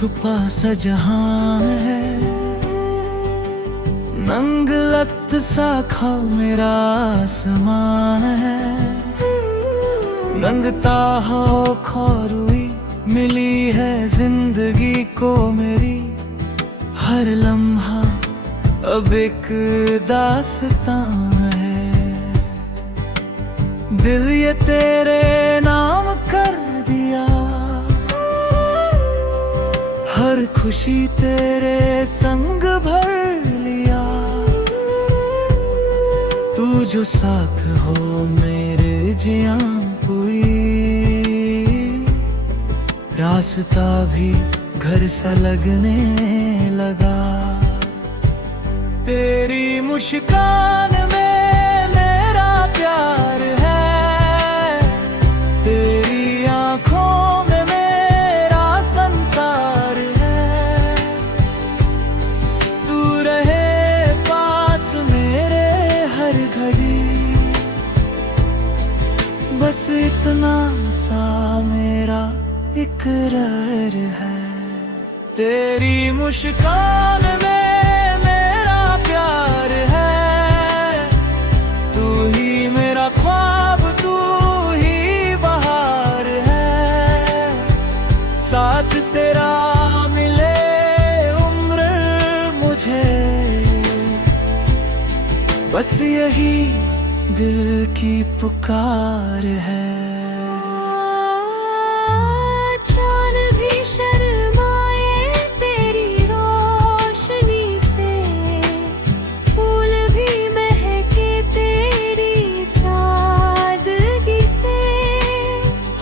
छुपा सा जहां है, नंग लत सा खा मेरा आसमान है। नंगता हो खोरुई मिली है जिंदगी को मेरी, हर लम्हा अब एक दास्तां है। दिल ये तेरे नाम कर दिया, हर खुशी तेरे संग भर लिया। तू जो साथ हो मेरे जियां कोई, रास्ता भी घर सा लगने लगा। तेरी मुस्कान में मेरा प्यार है, तेरी आंखों में मेरा संसार है। तू रहे पास मेरे हर घड़ी, बस इतना सा मेरा इकरार है। तेरी मुस्कान में मेरा प्यार है, तू ही मेरा ख्वाब, तू ही बहार है। साथ तेरा मिले उम्र मुझे, बस यही दिल की पुकार है।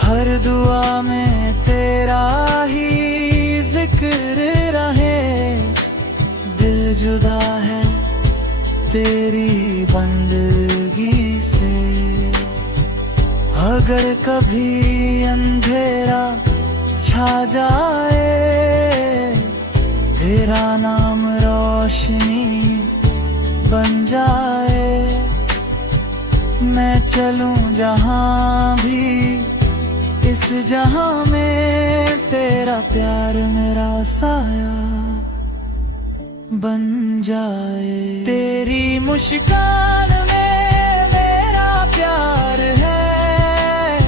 हर दुआ में तेरा ही जिक्र रहे, दिल जुदा है तेरी बंदगी से। अगर कभी अंधेरा छा जाए, तेरा नाम रोशनी बन जाए। मैं चलूं जहां भी इस जहां में, तेरा प्यार मेरा साया बन जाए। तेरी मुस्कान में मेरा प्यार है,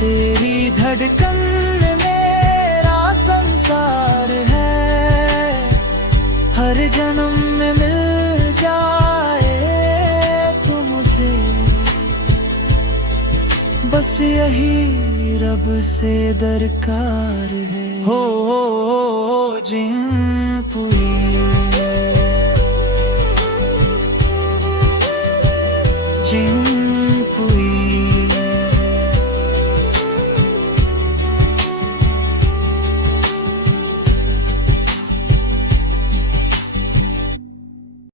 तेरी धड़कन में मेरा संसार है। हर जन्म में मिल जाए तू मुझे, बस यही रब से दरकार है। हो जिंपुई, जिंपुई।